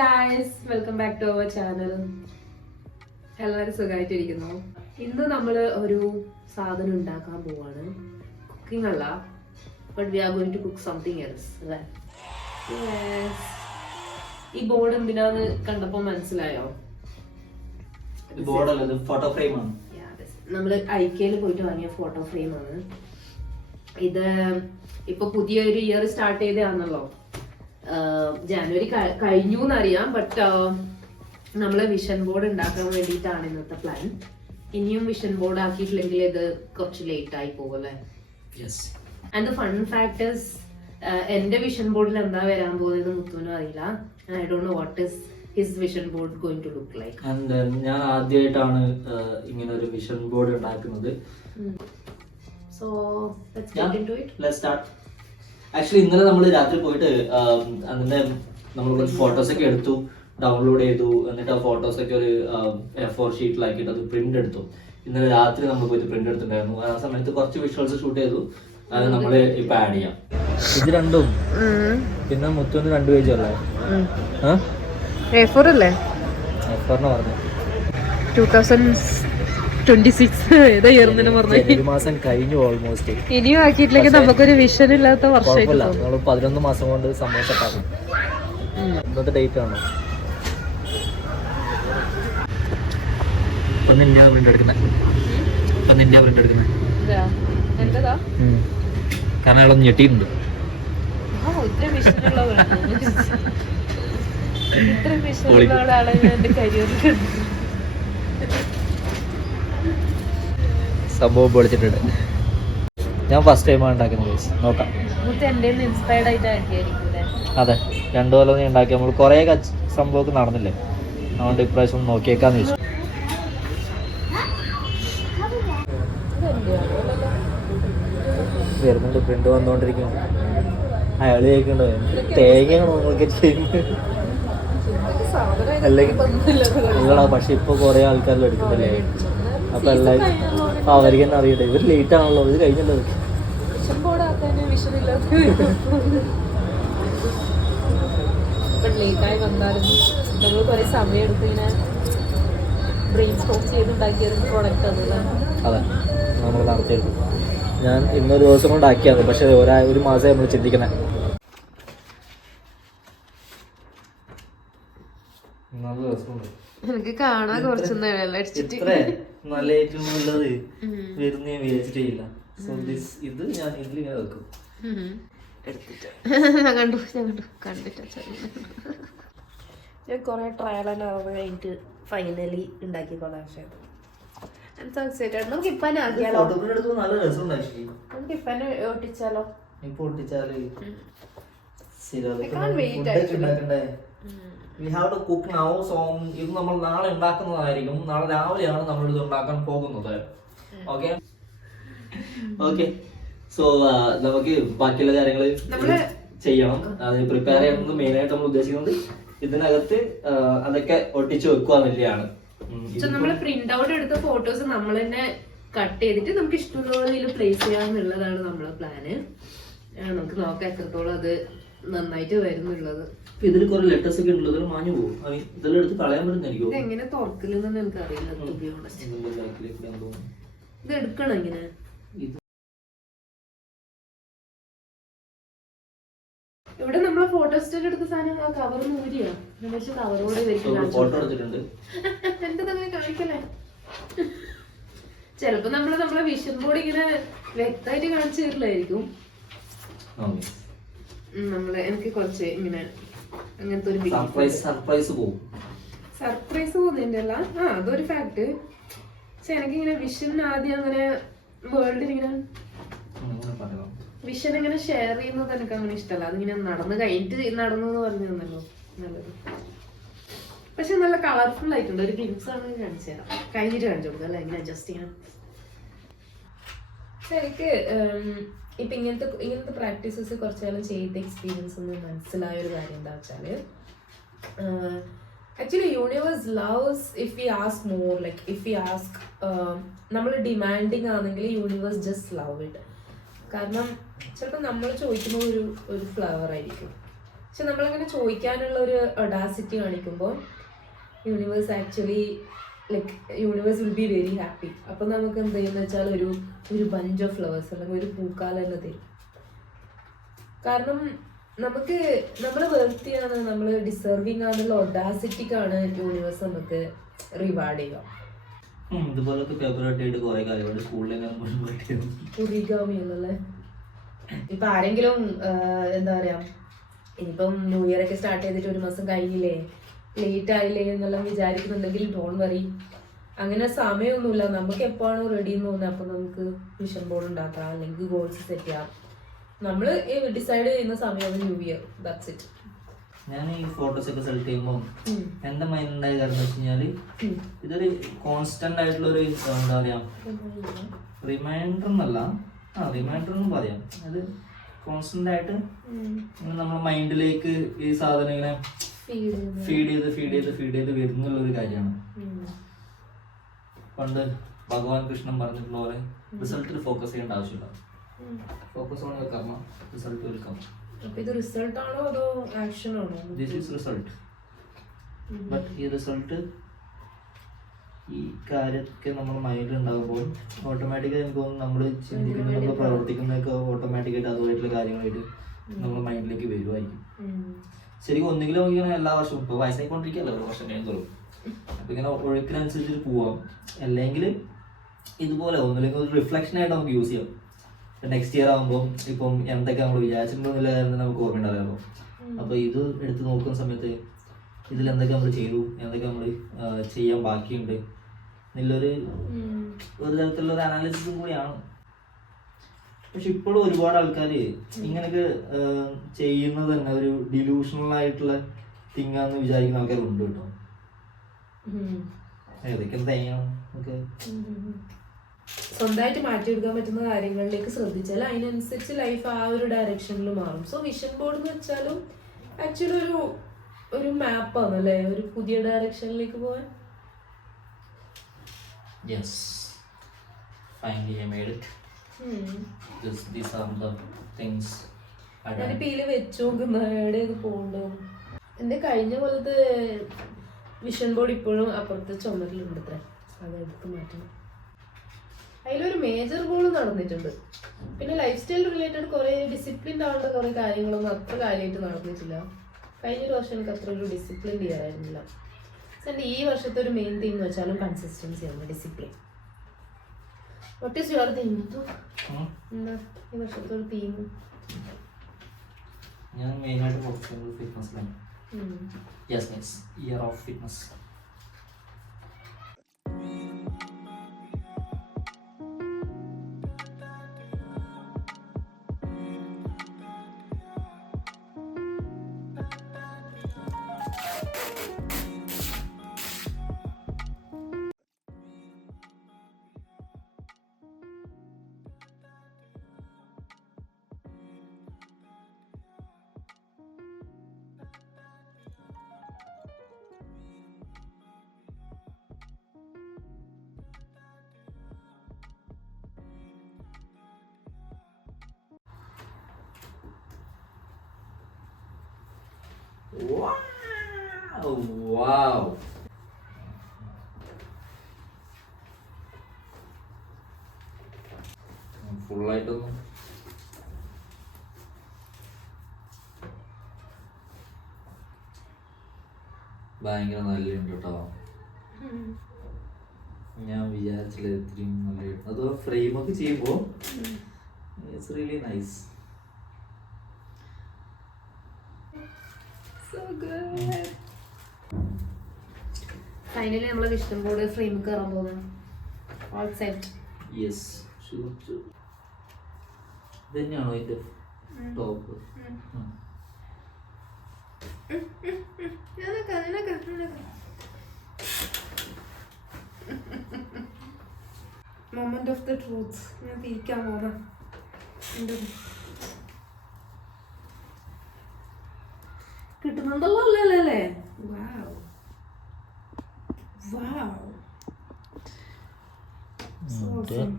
Guys, welcome back to our channel. എല്ലാവരും സുഖമായിട്ടിരിക്കുന്നു. ഇന്ന് നമ്മൾ ഒരു സാധനം ഉണ്ടാക്കാൻ പോവാണ്. കുക്കിംഗ് അല്ല, but we are going to cook something else അല്ലേ? ഈ ബോർഡ് എന്തിനാന്ന് കണ്ടപ്പോ മനസ്സിലായോ? ഫോട്ടോ ഫ്രെയിം ആണ്. നമ്മള് ഐക്കയിൽ പോയിട്ട് വാങ്ങിയ ഫോട്ടോ ഫ്രെയിം ആണ് ഇത്. ഇപ്പൊ പുതിയൊരു ഇയർ സ്റ്റാർട്ട് ചെയ്തതാണല്ലോ. ജനുവരി കഴിഞ്ഞു എന്നറിയാം, ബട്ട് നമ്മള് വിഷൻ ബോർഡ് ഉണ്ടാക്കാൻ വേണ്ടിയിട്ടാണ് ഇന്നത്തെ പ്ലാൻ. ഇനിയും വിഷൻ ബോർഡ് ആക്കിയിട്ടില്ലെങ്കിൽ ഇത് കുറച്ച് ലേറ്റ് ആയി പോകും അല്ലേ? ആൻഡ് ദ ഫൺ ഫാക്ടേഴ്സ്, എന്റെ വിഷൻ ബോർഡിൽ എന്താ വരാൻ പോകുന്നത് മുത്തുവിനും അറിയില്ല. I don't know what is his vision board going to look like. And ഞാൻ ആദ്യമായിട്ടാണ് ഇങ്ങനെ ഒരു വിഷൻ ബോർഡ് ഉണ്ടാക്കുന്നത്. So let's get into it. Let's start. Actually ഇന്നലെ നമ്മൾ രാത്രി പോയിട്ട് അതിന്റെ നമ്മൾ കുറച്ച് ഫോട്ടോസ് ഒക്കെ എടുത്തു, ഡൗൺലോഡ് ചെയ്തു. എന്നിട്ട് ആ ഫോട്ടോസ് ഒക്കെ ഒരു A4 ഷീറ്റിലാക്കിയിട്ട് അത് പ്രിന്റ് എടുത്തു. ഇന്നലെ രാത്രി നമ്മൾ പോയിട്ട് പ്രിന്റ് എടുത്തിട്ടുണ്ടായിരുന്നു. ആ സമയത്ത് കുറച്ച് വിഷ്വൽസ് ഷൂട്ട് ചെയ്തു. അത് നമ്മൾ ഇപ്പൊ ആഡ് ചെയ്യാം. ഇത് രണ്ടും പിന്നെ മുത്തുവിന് 2 പേജ് അല്ലേ? A4 അല്ലേ? A4 പറഞ്ഞു 2026 ഏതാ ഇയർന്ന് പറഞ്ഞു. ഒരു മാസം കഴിഞ്ഞു ഓൾമോസ്റ്റ്. ഇനിയും ആക്കിയിട്ടില്ലെങ്കിൽ നമുക്കൊരു വിഷൻ ഇല്ലാത്ത വർഷമായിട്ട് നമ്മൾ 11 മാസം കൊണ്ട് സംഭവം സെറ്റാകും. ഇന്നത്തെ ഡേറ്റ് ആണോ? ഇപ്പൊ നിന്റെ പ്രിന്റ് എടുക്കുന്നത് കാരണം അയാളൊന്ന് ഞെട്ടിയിട്ടുണ്ട്. സംഭവം പൊളിച്ചിട്ടുണ്ട്. ഞാൻ ഫസ്റ്റ് ടൈമാണ് ഉണ്ടാക്കുന്നത്. നോക്കാം. അതെ, 2 കൊല്ലം നീ ഉണ്ടാക്കി. നമ്മൾ കുറേ സംഭവമൊക്കെ നടന്നില്ലേ, അതുകൊണ്ട് ഇപ്രാവശ്യം നോക്കിയേക്കാന്ന് ചോദിച്ചു. വരുന്നുണ്ട്, പ്രിന്റ് വന്നുകൊണ്ടിരിക്കുന്നു. അയാൾ ചോദിക്കണ്ടോ തേങ്ങയാണ് നോക്കി ചെയ്യുന്നത് അല്ലെങ്കിൽ നിങ്ങളാ. പക്ഷെ ഇപ്പൊ കുറെ ആൾക്കാരിൽ എടുക്കുന്നില്ലേ, അപ്പൊ എല്ലാവരും അവർക്ക് തന്നെ അറിയട്ടെ. ഇവർ ലേറ്റ് ആണല്ലോ, ഇത് കഴിഞ്ഞല്ലോ. അതെ, നമ്മൾ നടത്തിയെടുക്കും. ഞാൻ ഇന്നൊരു ദിവസം കൊണ്ട് ആക്കിയാണ്, പക്ഷെ ഒരു മാസം നമ്മൾ ചിന്തിക്കണേ. നല്ല രസമുണ്ട്. എനിക്ക് കാണാൻ കുറച്ച് നല്ല ഏറ്റവും നല്ലത് വരുന്ന ഞാൻ വിചാരിച്ചിട്ടില്ല. സോ ദിസ് ഇത് ഞാൻ ഇതിലിങ്ങനെ വെക്കും. ഞാൻ കുറെ ട്രയൽ ആൻഡ് എറർ കഴിഞ്ഞിട്ട് ഫൈനലി ഉണ്ടാക്കി കൊളാഷ്. നമുക്ക് ഇപ്പനെ ആക്കിയാലോ? നല്ല രസമുണ്ട് ആക്ച്വലി. നമുക്ക് ഇപ്പനെ ഒട്ടിച്ചാലോ? ഇപ്പൊ ഒട്ടിച്ചാല് we have to cook now. So ഇത് നമ്മൾ നാളെ ഉണ്ടാക്കുന്നതായിരിക്കും. നാളെ രാവിലെയാണ് നമ്മൾ ഇത് ഉണ്ടാക്കാൻ പോകുന്നത്. Okay okay. സോ നമുക്ക് ബാക്കിയുള്ള കാര്യങ്ങൾ ചെയ്യണം. അത് പ്രിപ്പയർ ചെയ്യണമെന്ന് മെയിൻ ആയിട്ട് നമ്മൾ ഉദ്ദേശിക്കുന്നത് ഇതിനകത്ത് അതൊക്കെ ഒട്ടിച്ച് വെക്കുകയെന്നുള്ളതാണ്. നമ്മൾ പ്രിന്റ് ഔട്ട് എടുത്ത ഫോട്ടോസ് നമ്മൾ തന്നെ കട്ട് ചെയ്തിട്ട് നമുക്ക് ഇഷ്ടമുള്ള പ്ലേസ് ചെയ്യാന്നുള്ളതാണ് നമ്മളെ പ്ലാന്. നമുക്ക് നോക്കാം എത്രത്തോളം അത് നന്നായിട്ട് വരുന്നുള്ളത്. ഇതിൽ കുറെ ലെറ്റേഴ്സ് ഒക്കെ ഉള്ളത് മാഞ്ഞു പോകും. ഇതെല്ലാം എടുത്ത് കളയാൻ പറ്റുന്നതായിരിക്കും. എങ്ങനെ തുറക്കലെന്ന് എനിക്ക് അറിയില്ല. ഇത് എടുക്കണം ഇങ്ങനെ. ഇവിടെ നമ്മളെ ഫോട്ടോ സ്റ്റേറ്റ് എടുത്ത സാധനം ആ കവർ മൂരിയാ. കവറോടെ എന്റെ തന്നെ കാണിക്കലേ. ചെലപ്പോ നമ്മളെ വിഷൻ ബോർഡ് ഇങ്ങനെ വ്യക്തമായിട്ട് കാണിച്ചു തരില്ലായിരിക്കും. എനിക്ക് കുറച്ച് ഇങ്ങനെ അങ്ങനത്തെ ഒരു സർപ്രൈസ് പോകുന്നതിന്റെ അല്ല. അതൊരു ഫാക്ട്. പക്ഷെ എനിക്കിങ്ങനെ വിഷൻ ആദ്യം അങ്ങനെ വേൾഡിൽ ഇങ്ങനെ വിഷൻ ഇങ്ങനെ ഷെയർ ചെയ്യുന്നത് എനിക്ക് അങ്ങനെ ഇഷ്ടമല്ല. അതിങ്ങനെ നടന്നു കഴിഞ്ഞിട്ട് നടന്നു എന്ന് പറഞ്ഞു തന്നല്ലോ നല്ലത്. പക്ഷെ നല്ല കളർഫുൾ ആയിട്ടുണ്ട്. ഒരു ഗ്ലിംസ് ആണ് കാണിച്ചു തരാം. കഴിഞ്ഞിട്ട് കാണിച്ചു കൊടുക്കുക അല്ലെ, ഇങ്ങനെ അഡ്ജസ്റ്റ് ചെയ്യണം. എനിക്ക് ഇപ്പൊ ഇങ്ങനത്തെ പ്രാക്ടീസസ് കുറച്ചു കാലം ചെയ്ത എക്സ്പീരിയൻസ് ഒന്ന് മനസ്സിലായ ഒരു കാര്യം എന്താ വെച്ചാല്, actually universe loves if we ask more. Like if we ask, നമ്മൾ ഡിമാൻഡിങ് ആണെങ്കിൽ യൂണിവേഴ്സ് ജസ്റ്റ് ലവ് ഇറ്റ്. കാരണം ചിലപ്പോൾ നമ്മൾ ചോദിക്കുമ്പോൾ ഒരു ഫ്ലവർ ആയിരിക്കും, പക്ഷെ നമ്മളങ്ങനെ ചോദിക്കാനുള്ള ഒരു ഒഡാസിറ്റി കാണിക്കുമ്പോൾ universe actually like universe will be very happy. അപ്പം നമുക്ക് എന്ത് ചെയ്യുന്ന വെച്ചാൽ ഒരു ബഞ്ച് ഓഫ് ഫ്ലവേഴ്സ് അല്ലെങ്കിൽ ഒരു പൂക്കാലം തന്നെ തരും. കാരണം നമുക്ക് നമ്മൾ വെൽത്തിയാണ്, നമ്മൾ ഡിസേർവിങ് ആണെന്നുള്ള ഒഡാസിറ്റിക്കാണ് യൂണിവേഴ്സ് നമുക്ക് റിവാർഡ് ചെയ്യുക. ഇതുപോലൊക്കെ പേപ്പർ കട്ടിയിട്ട് കുറെ കാര്യമുണ്ട് സ്കൂളിൽ പുറിഗാമി എന്നല്ലേ. ഇപ്പൊ ആരെങ്കിലും എന്താ പറയാ, ഇനിയിപ്പം ന്യൂ ഇയർ ഒക്കെ സ്റ്റാർട്ട് ചെയ്തിട്ട് ഒരു മാസം കഴിഞ്ഞില്ലേ, ലേറ്റ് ആയില്ലേ എന്നെല്ലാം വിചാരിക്കുന്നുണ്ടെങ്കിൽ ഡോൺ വറി, അങ്ങനെ സമയമൊന്നുമില്ല. നമുക്ക് എപ്പോഴാണോ റെഡി എന്ന് തോന്നുന്നത് അപ്പൊ നമുക്ക് വിഷൻ ബോർഡ് ഉണ്ടാക്കാം, അല്ലെങ്കിൽ ഗോൾസ് സെറ്റ് ചെയ്യാം. നമ്മൾ ഡിസൈഡ് ചെയ്യുന്ന സമയമാണ് ന്യൂ ഇയർ. That's it. ഞാൻ ഈ ഫോട്ടോസ് ഒക്കെ സെലക്ട് ചെയ്യുമ്പോൾ എന്റെ മൈൻഡ് ഉണ്ടായ കാരണം വെച്ച് കഴിഞ്ഞാല് ഇതൊരു കോൺസ്റ്റന്റ് ആയിട്ടുള്ള ഒരു എന്താ പറയാ റിമൈൻഡർ എന്നല്ല, റിമൈൻഡർ എന്ന് പറയാം. അത് കോൺസ്റ്റന്റ് ആയിട്ട് നമ്മുടെ മൈൻഡിലേക്ക് ഈ സാധനം ഇങ്ങനെ ഫീഡ് ചെയ്ത് വരുന്നുള്ള ഒരു കാര്യമാണ്. പണ്ട് ഭഗവാൻ കൃഷ്ണൻ പറഞ്ഞിട്ടുള്ള പോലെ റിസൾട്ടിൽ ഫോക്കസ് ചെയ്യേണ്ട ആവശ്യമില്ല. ഫോക്കസ് ഓൺ യുവർ കർമ്മ, റിസൾട്ട് വിൽ കം. അപ്പൊ ഇത് റിസൾട്ട് ആണോ അതോ ആക്ഷൻ ആണോ? This is result. ബട്ട് ഈ റിസൾട്ട് ഈ കാര്യമൊക്കെ നമ്മുടെ മൈൻഡിൽ ഉണ്ടാകുമ്പോൾ ഓട്ടോമാറ്റിക്കായി എനിക്ക് തോന്നുന്നു നമ്മൾ ചിന്തിക്കുന്നതൊക്കെ പ്രവർത്തിക്കുന്നതൊക്കെ ഓട്ടോമാറ്റിക്കായിട്ട് അതുമായിട്ടുള്ള കാര്യങ്ങളായിട്ട് നമ്മുടെ മൈൻഡിലേക്ക് വരുമായിരിക്കും. ശരിക്കും ഒന്നുകിലും ഇങ്ങനെ എല്ലാ വർഷവും ഇപ്പോൾ വയസ്സായിക്കൊണ്ടിരിക്കുകയല്ലോ, ഒരു വർഷം കഴിയുമ്പോഴും അപ്പം ഇങ്ങനെ ഒഴുക്കിനനുസരിച്ച് പോവാം. അല്ലെങ്കിൽ ഇതുപോലെ ഒന്നുമില്ലെങ്കിൽ ഒരു റിഫ്ലക്ഷനായിട്ട് നമുക്ക് യൂസ് ചെയ്യാം. നെക്സ്റ്റ് ഇയർ ആകുമ്പോൾ ഇപ്പം എന്തൊക്കെ നമ്മൾ വിചാരിച്ചിട്ടുണ്ടെന്നുള്ള കാര്യം നമുക്ക് ഓർമ്മ ഉണ്ടാകാമല്ലോ. അപ്പോൾ ഇത് എടുത്ത് നോക്കുന്ന സമയത്ത് ഇതിൽ എന്തൊക്കെ നമ്മൾ ചെയ്തു, എന്തൊക്കെ നമ്മൾ ചെയ്യാൻ ബാക്കിയുണ്ട് എന്നുള്ളൊരു തരത്തിലുള്ള ഒരു അനാലിസിസും കൂടിയാണ്. പക്ഷെ ഇപ്പോഴും ഒരുപാട് ആൾക്കാർ ഇങ്ങനെയൊക്കെ ചെയ്യുന്നത് തന്നെ ഒരു ഡിലൂഷണൽ ആയിട്ടുള്ള തിങ്ങാന്ന് വിചാരിക്കുന്ന ആൾക്കാരുണ്ട് കേട്ടോ. ഏതൊക്കെ എന്താ ചെയ്യണം ഒക്കെ സ്വന്തമായിട്ട് മാറ്റിയെടുക്കാൻ പറ്റുന്ന കാര്യങ്ങളിലേക്ക് ശ്രദ്ധിച്ചാൽ അതിനനുസരിച്ച് ലൈഫ് ആ ഒരു ഡയറക്ഷനിൽ മാറും. സോ വിഷൻ ബോർഡ് എന്ന് വെച്ചാലും ആക്ച്വലി ഒരു മാപ്പാണ് അല്ലേ, ഒരു പുതിയ ഡയറക്ഷനിലേക്ക് പോകാൻ. Yes, finally I made it. These are the things I done. ഞാനിപ്പോൾ ഇതിൽ വെച്ച് നോക്കുന്ന എവിടെ ഇത് പോകണ്ടോ. എൻ്റെ കഴിഞ്ഞ പോലത്തെ വിഷൻ ബോർഡ് ഇപ്പോഴും അപ്പുറത്തെ ചുമരിലുണ്ട് അത്ര, അതെടുത്ത് മാറ്റണം. അതിലൊരു മേജർ ഗോൾ നടന്നിട്ടുണ്ട്. പിന്നെ ലൈഫ് സ്റ്റൈൽ റിലേറ്റഡ് കുറേ ഡിസിപ്ലിൻ ആവേണ്ട കുറേ കാര്യങ്ങളൊന്നും അത്ര കാര്യമായിട്ട് നടന്നിട്ടില്ല. കഴിഞ്ഞൊരു വർഷം എനിക്ക് അത്ര ഒരു ഡിസിപ്ലിൻ ചെയ്യാറായിരുന്നില്ല. എൻ്റെ ഈ വർഷത്തെ ഒരു മെയിൻ തീം എന്ന് വെച്ചാലും കൺസിസ്റ്റൻസി ആണ്, discipline. What is your theme? എന്താ ഈ വർഷത്തെ ഒരു തീം? ഞാൻ മെയിനായിട്ട് ഫോക്കസ് ചെയ്യുന്നത് ഫിറ്റ്നസ്സിലാണ്. Yes means year of fitness. Wow! ഫുള്ളായിട്ടൊന്നും ഭയങ്കര നല്ലുണ്ട് കേട്ടോ. ഞാൻ വിചാരിച്ചില്ല ഇത്രയും നല്ല. അത് ഫ്രെയിമൊക്കെ ചെയ്യുമ്പോൾ ഇറ്റ്സ് റിയലി നൈസ്. ഫൈനലി നമ്മളെ വിഷൻ ബോർഡ് ഫ്രെയിം കയറാൻ പോകുന്നു. All set. യെസ് ഷൂർ. ഇതന്നെയാണോ ഇതിന്റെ top? Moment of the truth. ഞാൻ തിരിക്കാൻ പോകാം. കിട്ടുന്നുണ്ടല്ലോ അല്ലേ? വാവ് വാവ്, so awesome,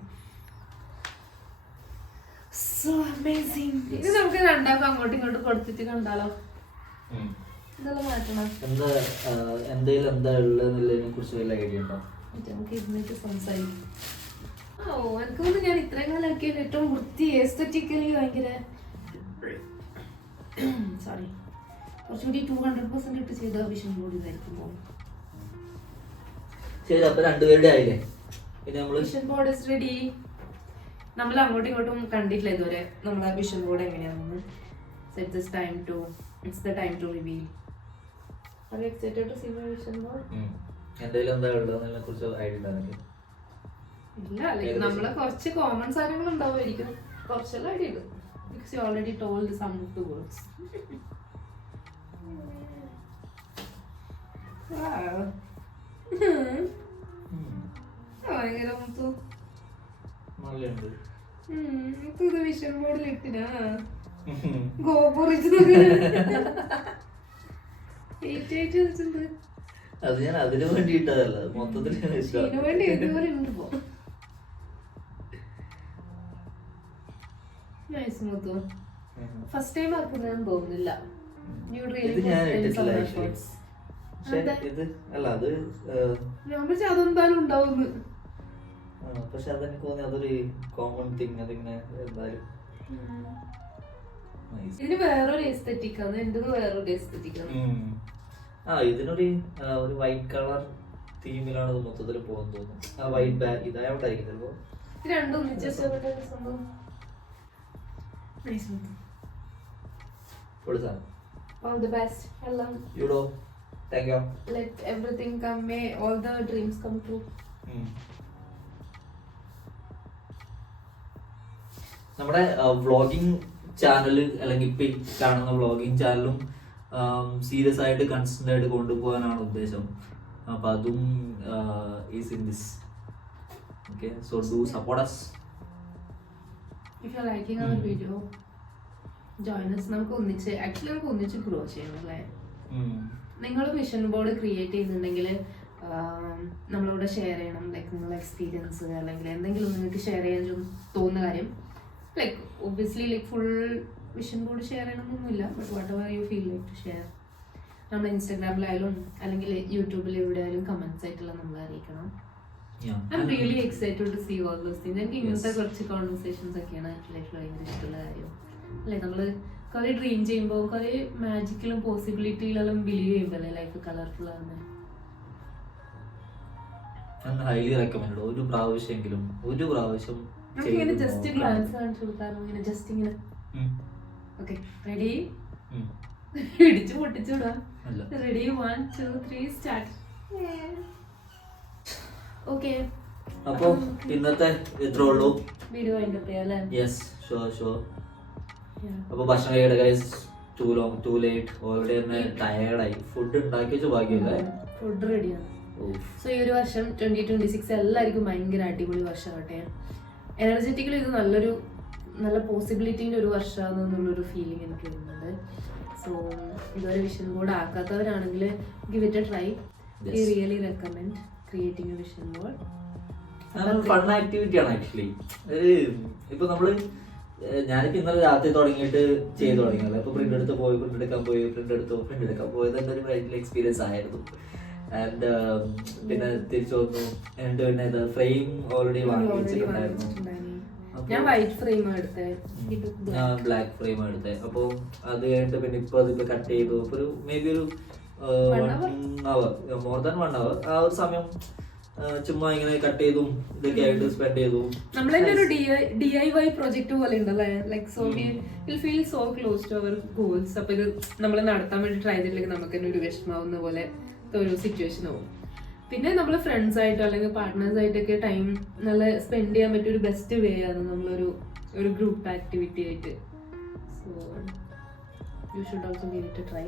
so amazing. ഇത് നമുക്ക് രണ്ടാക്കും അങ്ങോട്ടും ഇങ്ങോട്ടും കൊടുത്തിട്ട് കണ്ടാലോ? ഇതെല്ലാം മാറ്റണം. എന്താ എന്തെങ്കിലും എന്താ ഉള്ളതെന്നുള്ളതിനെ കുറിച്ച് വല്ല ഐഡിയ ഉണ്ടോ? നമുക്ക് ഇരുന്നിട്ട് സംസാരിക്കും. എനിക്ക് തോന്നുന്നു ഞാൻ ഇത്രയും കാലമാക്കിയത് ഏറ്റവും വൃത്തി എസ്തറ്റിക്കലി ഭയങ്കര സോറി കുറച്ചുകൂടി 200% ഇട്ട് ചെയ്ത വിഷൻ ബോർഡ് ഇതായിരിക്കുമ്പോൾ ശരി. അപ്പൊ രണ്ടുപേരുടെ ആയില്ലേ? പിന്നെ നമ്മള് വിഷൻ ബോർഡ് ഇസ് റെഡി. നമ്മൾ അങ്ങോട്ടും ഇങ്ങോട്ടും കണ്ടിട്ടില്ല ഇതുവരെ നമ്മളെ വിഷൻ ബോർഡ് എങ്ങനെയാണെന്ന്. It's the time to reveal. Are you excited to see my vision board? എന്തെങ്കിലും എന്താ ഉള്ളതെന്നതിനെ കുറിച്ച് ഐഡിയ ഉണ്ടോ നിനക്ക്? ഇല്ല, നമ്മളെ കുറച്ച് കോമൺ സാധനങ്ങൾ ഉണ്ടാവുമായിരിക്കും. കുറച്ചെല്ലാം ഐഡിയ ഉണ്ട്. Because you already told some of the words. Wow. ഭയങ്കര മുത്തു. നല്ലുണ്ട്. മുത്തു ഇത് വിഷൻ ബോർഡിൽ ഇട്ടിനാ അത് ഞാൻ അതിനു വേണ്ടിയിട്ടതല്ല, മൊത്തത്തിൽ വേണ്ടി ഇതുപോലെ ഉണ്ട് പോ. നൈസ് മുത്തു. ഫസ്റ്റ് ടൈം ആക്കുന്നതെന്ന് തോന്നുന്നില്ല. ഇത് ഞാൻ ഇട്ടിട്ടില്ല ആക്ച്വലി. ഇത് അല്ല അത് ഞാൻ പക്ഷെ അതെന്തായാലും ഉണ്ടാവുന്നു. പക്ഷെ അതെനിക്ക് തോന്നി അതൊരു കോമൺ തിങ്. അതിങ്ങനെ എന്തായാലും ഇതിന് വേറൊരു എസ്തെറ്റിക് ആണ്, എന്റേത് വേറൊരു എസ്തെറ്റിക് ആണ്. ഇതിനൊരു ഒരു വൈറ്റ് കളർ തീമിലാണ് മൊത്തത്തിൽ പോകുന്നത് തോന്നുന്നു. ആ വൈറ്റ് ബാഗ് ഇതായോണ്ടായിരിക്കും ചിലപ്പോ. രണ്ടും ഒന്നിച്ച് സംഭവം. Nice Muthu. All the best. Hello. You know. Thank you. Let everything come. May all the dreams come true. നമ്മുടെ വ്ളോഗിങ് ചാനൽ അല്ലെങ്കിൽ ഇപ്പൊ കാണുന്ന വ്ളോഗിങ് ചാനലും സീരിയസ് ആയിട്ട് കൺസിസ്റ്റന്റ് ആയിട്ട് കൊണ്ടുപോകാനാണ് ഉദ്ദേശം. അപ്പൊ അതും is in this. Okay, so do support us. If you're liking our video, join us. നമുക്ക് ഒന്നിച്ച് ഗ്രോ ചെയ്യണം അല്ലേ? നിങ്ങൾ വിഷൻ ബോർഡ് ക്രിയേറ്റ് ചെയ്യുന്നുണ്ടെങ്കിൽ നമ്മളോട് ഷെയർ ചെയ്യണം. ലൈക്ക് നിങ്ങളുടെ എക്സ്പീരിയൻസ് അല്ലെങ്കിൽ എന്തെങ്കിലും നിങ്ങൾക്ക് ഷെയർ ചെയ്യാൻ തോന്നുന്ന കാര്യം. Like obviously like full vision board share ചെയ്യണമെന്നൊന്നുമില്ല, but whatever you feel like to share. നമ്മുടെ ഇൻസ്റ്റാഗ്രാമിലായാലും അല്ലെങ്കിൽ യൂട്യൂബിൽ എവിടെയായാലും കമന്റ്സ് ആയിട്ടുള്ള നമ്മൾ അറിയിക്കണം. I'm really excited to see all those things. എനിക്ക് ഇങ്ങനത്തെ കുറച്ച് കോൺവെർസേഷൻസ് ഒക്കെയാണ് ലൈഫിൽ ഭയങ്കര ഇഷ്ടമുള്ള കാര്യം. അല്ലെ, നമ്മള് കുറെ ഡ്രീം ചെയ്യുമ്പോൾ കുറെ മാജിക്കലും പോസിബിലിറ്റിയിലെല്ലാം ബിലീവ് ചെയ്യുമ്പോൾ അല്ലേ ലൈഫ് കളർഫുൾ ആണ്. Highly recommend. ഒരു പ്രാവശ്യം ഇങ്ങനെ ജസ്റ്റ് ഗ്ലാൻസ് കാണിച്ചു കൊടുത്താലും ഇങ്ങനെ ജസ്റ്റ് ഇങ്ങനെ. Okay, ready? ഇടിച്ചു പൊട്ടിച്ചുവിടാം. Ready, 1 2 3 start. ഓക്കെ, അപ്പൊ ഇന്നത്തെ ഇത്രേ ഉള്ളൂ വീഡിയോ അല്ലേ? Yes, sure. അപ്പൊ ഭക്ഷണം കഴിയുടെ ഗൈസ്. ടു ലേറ്റ് ഓൾറെഡി തന്നെ ടയേർഡായി. ഫുഡ് ഉണ്ടാക്കി വെച്ച ഭാഗ്യല്ലേ? ഫുഡ് റെഡിയാണ്. സോ ഈ ഒരു വർഷം 2026 എല്ലാവർക്കും ഭയങ്കര അടിപൊളി വർഷമാകട്ടെ. എനർജറ്റിക്കലി ഇത് നല്ല പോസിബിലിറ്റീൻ്റെ ഒരു വർഷമാണെന്നുള്ളൊരു ഫീലിംഗ് എനിക്ക് വരുന്നുണ്ട്. സോ ഇതുവരെ വിഷൻ ബോർഡ് ആക്കാത്തവരാണെങ്കിൽ give it a try. We really recommend creating a vision board. Fun activity ആണ് ആക്ച്വലി. ഇപ്പൊ നമ്മള് ഞാനിപ്പോ ഇന്നലെ രാത്രി തുടങ്ങിയിട്ട് ചെയ്തു തുടങ്ങിയല്ലോ. ഇപ്പൊ പ്രിന്റ് എടുക്കാൻ പോയത് എന്റെ ഒരു വൈറ്റ് എക്സ്പീരിയൻസ് ആയിരുന്നു. ആൻഡ് പിന്നെ തിരിച്ചു വന്നു. എന്നിട്ട് പിന്നെ ഫ്രെയിം ഓൾറെഡി വാങ്ങി വെച്ചിട്ടുണ്ടായിരുന്നു. ഞാൻ വൈറ്റ് ഫ്രെയിം എടുത്തേ, ഞാൻ ബ്ലാക്ക് ഫ്രെയിം എടുത്തേ. അപ്പൊ അത് കഴിഞ്ഞിട്ട് പിന്നെ ഇപ്പൊ അതിപ്പോ കട്ട് ചെയ്തു. അപ്പൊ ഒരു മേ ബി ഒരു 1 hour, മോർ ദാൻ 1 hour ആ ഒരു സമയം ചുമ്മാ ഇങ്ങനെ കട്ട് ചെയ്തും ഇതൊക്കെ ആയിട്ട് സ്പെൻഡ് ചെയ്തു. നമ്മളെന്നെ ഒരു DIY പ്രൊജക്ട് പോലെ ഉണ്ടല്ലേ? Like so will feel so close to our goals. അപ്പൊ ഇത് നമ്മൾ നടത്താൻ വേണ്ടി ട്രൈ ചെയ്തില്ലെങ്കിൽ നമുക്ക് തന്നെ ഒരു വിഷമാവുന്ന പോലെ ഒരു സിറ്റുവേഷൻ ആവും. പിന്നെ നമ്മൾ ഫ്രണ്ട്സ് ആയിട്ടോ അല്ലെങ്കിൽ പാർട്ട്നേഴ്സ് ആയിട്ടൊക്കെ ടൈം നല്ല സ്പെൻഡ് ചെയ്യാൻ പറ്റിയ ഒരു ബെസ്റ്റ് വേ ആണ് നമ്മളൊരു ഗ്രൂപ്പ് ആക്ടിവിറ്റി ആയിട്ട്. So you should also give it a try.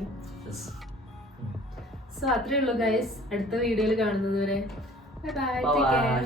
So അത്രേ ഉള്ളൂ ഗൈസ്. അടുത്ത വീഡിയോയിൽ കാണുന്നത് വരെ ബൈ ബൈ, ടേക്ക് കെയർ.